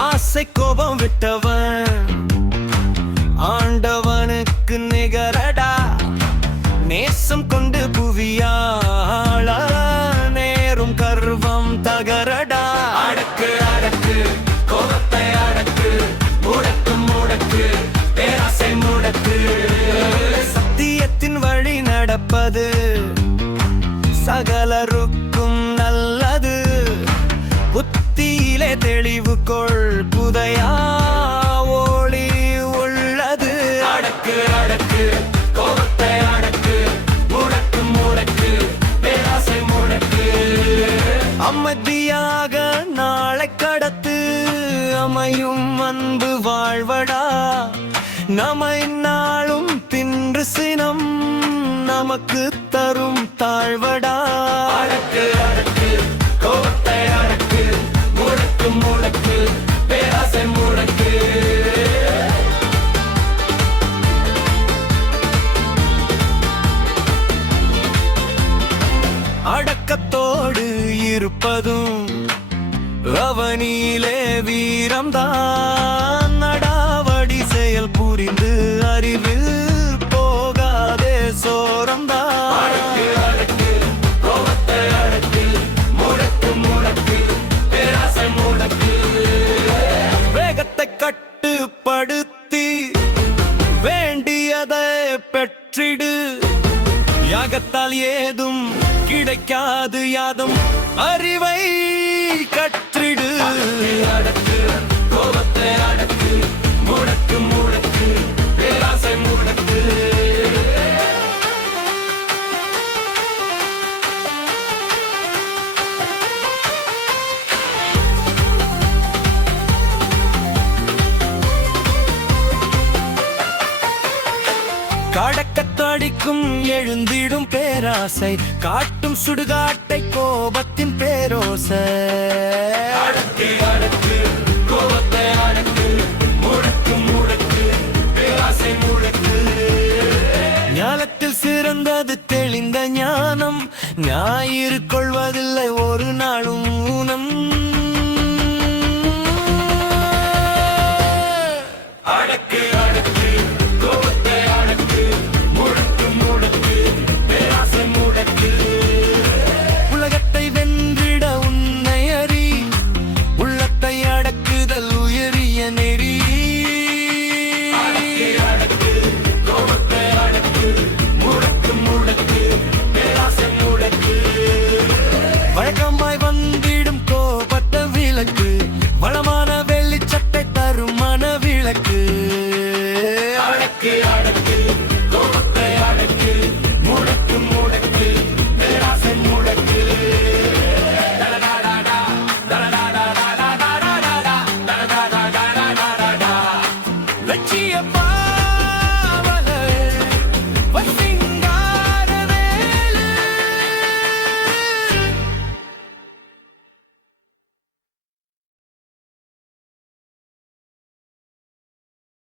ஆசை கோபம் விட்டவன் ஆண்டவனுக்கு நிகரடா. நேசம் கொண்டு புவியாள நேரும் கர்வம் தகரடா. அடக்கு அடக்கு கோபத்தை அடக்கு, முடக்கு முடக்கு பேராசை முடக்கு. சத்தியத்தின் வழி நடப்பது சகலருக்கும் நல்லது. புத்தியிலே தெளிவு கொள், புதையா ஒளி உள்ளது. அடக்கு அடக்கு கோபத்தை அடக்கு, முடக்கு முடக்கு பேராசை முடக்கு. அமைதியாக நாளை கடத்து, அமையும் அன்பு வாழ்வடா. நம்மை நாளும் தின்று சினம் நமக்கு தரும் தாழ்வடா. அடக்கு அடக்கு கோபத்தை அடக்கு, முடக்கு முடக்கு பேராசை முடக்கு. அடக்கத்தோடு இருப்பதும் அவனிலே வீரம்தான். நடாவடி செயல் புரிந்து அறிவில் போகாதே சோரம்தான். அடக்கு அடக்கு கோபத்தை அடக்கு, முடக்கு முடக்கு பேராசை முடக்கு. வேகத்தை கட்டுப்படுத்தி வேண்டியதை பெற்றிடு. யாகத்தால் ஏதும் கிடைக்காது, யாதும் அறிவை கற்றிடு. அடக்கு கோபத்தை அடக்கு, முடக்கு முடக்கு பேராசை முடக்கு. கடக்கத்தடிக்கும் எழுந்திடும் பேராசை, காட்டும் சுடுகாட்டை கோபத்தின் பேரோசை. அடக்கு அடக்கு கோபத்தை அடக்கு, முடக்கு முடக்கு பேராசை முடக்கு. ஞானத்தில் சிறந்தது தெளிந்த ஞானம், ஞாயிறு கொள்வதில்லை ஒரு நாளும் ஊனம்.